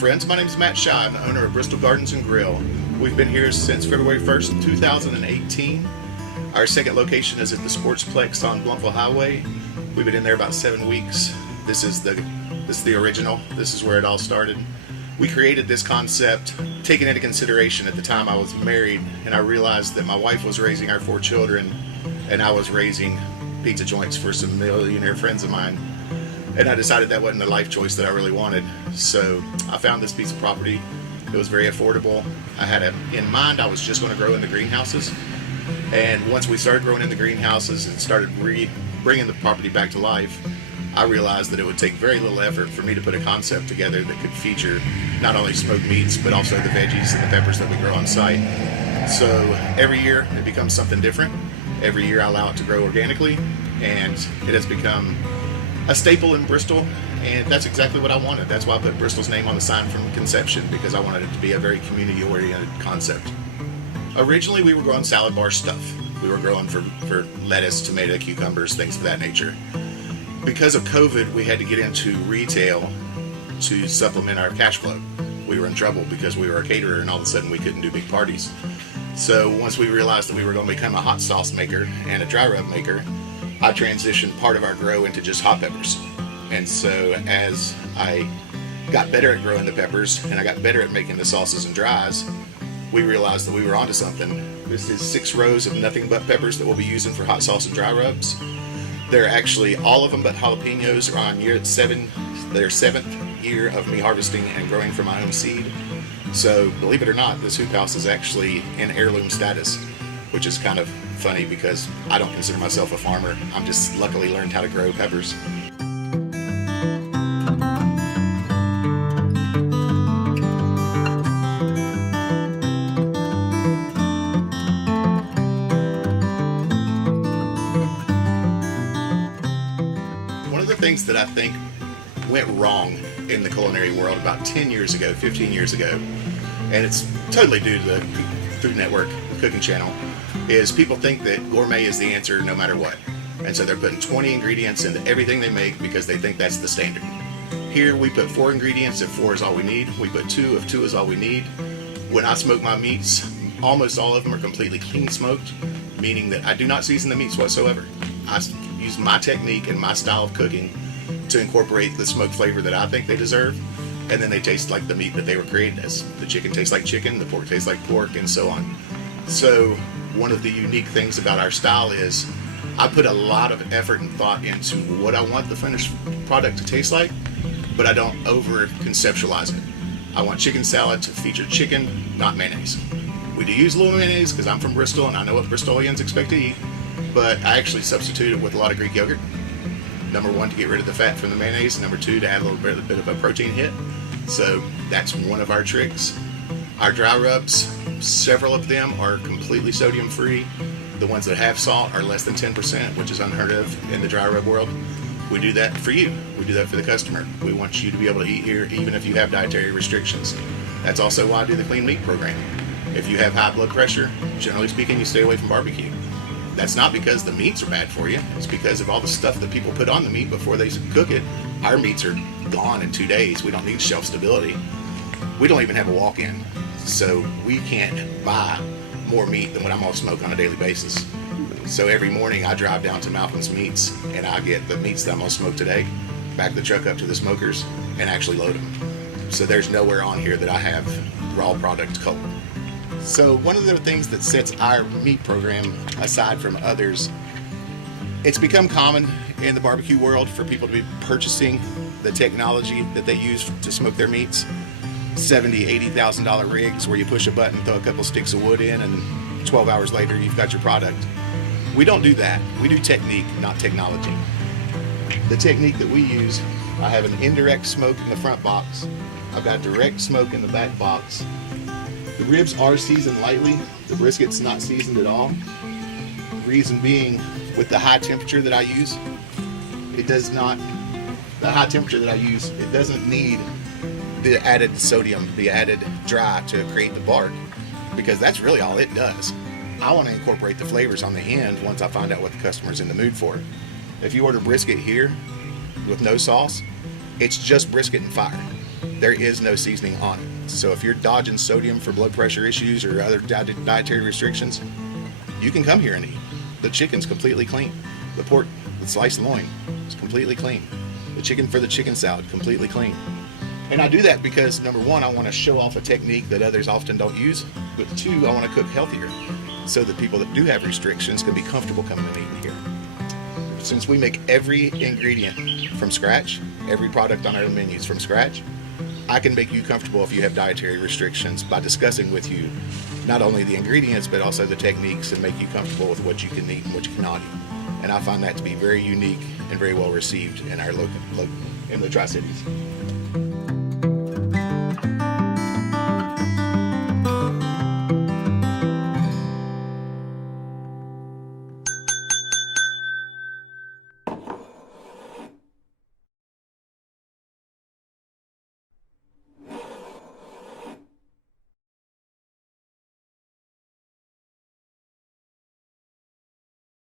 friends. My name is Matt Shaw. I'm the owner of Bristol Gardens Grill. We've been here since February 1st, 2018. Our second location is at the Sportsplex on Bluntville Highway. We've been in there about 7 weeks. This is the original. This is where it all started. We created this concept taking into consideration at the time I was married, and I realized that my wife was raising our 4 children and I was raising pizza joints for some millionaire friends of mine. And I decided that wasn't the life choice that I really wanted. So I found this piece of property. It was very affordable. I had in mind I was just going to grow in the greenhouses. And once we started growing in the greenhouses and started bringing the property back to life, I realized that it would take very little effort for me to put a concept together that could feature not only smoked meats, but also the veggies and the peppers that we grow on site. So every year it becomes something different. Every year I allow it to grow organically, and it has become a staple in Bristol, and that's exactly what I wanted. That's why I put Bristol's name on the sign from conception, because I wanted it to be a very community-oriented concept. Originally, we were growing salad bar stuff. We were growing for lettuce, tomato, cucumbers, things of that nature. Because of COVID, we had to get into retail to supplement our cash flow. We were in trouble because we were a caterer, and all of a sudden we couldn't do big parties. So once we realized that we were going to become a hot sauce maker and a dry rub maker, I transitioned part of our grow into just hot peppers. And so as I got better at growing the peppers and I got better at making the sauces and dries, we realized that we were onto something. This is 6 rows of nothing but peppers that we'll be using for hot sauce and dry rubs. They're actually, all of them but jalapenos are on their 7th year of me harvesting and growing from my own seed. So believe it or not, this hoop house is actually in heirloom status, which is kind of funny because I don't consider myself a farmer. I'm just luckily learned how to grow peppers. One of the things that I think went wrong in the culinary world about 10 years ago, 15 years ago, and it's totally due to the Food Network cooking channel, is people think that gourmet is the answer no matter what. And so they're putting 20 ingredients into everything they make because they think that's the standard. Here we put 4 ingredients if 4 is all we need. We put 2 if 2 is all we need. When I smoke my meats, almost all of them are completely clean smoked, meaning that I do not season the meats whatsoever. I use my technique and my style of cooking to incorporate the smoke flavor that I think they deserve, and then they taste like the meat that they were created as. The chicken tastes like chicken, the pork tastes like pork, and so on. So one of the unique things about our style is I put a lot of effort and thought into what I want the finished product to taste like, but I don't over conceptualize it. I want chicken salad to feature chicken, not mayonnaise. We do use a little mayonnaise because I'm from Bristol and I know what Bristolians expect to eat, but I actually substitute it with a lot of Greek yogurt. Number 1, to get rid of the fat from the mayonnaise. Number 2, to add a little bit of a protein hit. So that's one of our tricks. Our dry rubs, several of them are completely sodium free. The ones that have salt are less than 10%, which is unheard of in the dry rub world. We do that for you. We do that for the customer. We want you to be able to eat here even if you have dietary restrictions. That's also why I do the clean meat program. If you have high blood pressure, generally speaking, you stay away from barbecue. That's not because the meats are bad for you. It's because of all the stuff that people put on the meat before they cook it. Our meats are gone in 2 days. We don't need shelf stability. We don't even have a walk-in. So we can't buy more meat than what I'm gonna smoke on a daily basis. So every morning I drive down to Malcolm's Meats and I get the meats that I'm gonna smoke today, back the truck up to the smokers, and actually load them. So there's nowhere on here that I have raw product cold. So one of the things that sets our meat program aside from others, it's become common in the barbecue world for people to be purchasing the technology that they use to smoke their meats. $70,000, $80,000 rigs where you push a button, throw a couple sticks of wood in, and 12 hours later you've got your product. We don't do that. We do technique, not technology. The technique that we use, I have an indirect smoke in the front box. I've got direct smoke in the back box. The ribs are seasoned lightly. The brisket's not seasoned at all. Reason being, with the high temperature that I use, it doesn't need the added sodium, the added dry to create the bark, because that's really all it does. I want to incorporate the flavors on the end once I find out what the customer's in the mood for. If you order brisket here with no sauce, it's just brisket and fire. there is no seasoning on it. So if you're dodging sodium for blood pressure issues or other dietary restrictions, you can come here and eat. The chicken's completely clean. The pork, the sliced loin, is completely clean. The chicken for the chicken salad, completely clean. And I do that because, number one, I want to show off a technique that others often don't use, but two, I want to cook healthier so that people that do have restrictions can be comfortable coming and eating here. Since we make every ingredient from scratch, every product on our menu is from scratch, I can make you comfortable if you have dietary restrictions by discussing with you not only the ingredients but also the techniques, and make you comfortable with what you can eat and what you cannot eat. And I find that to be very unique and very well received in our in the Tri-Cities.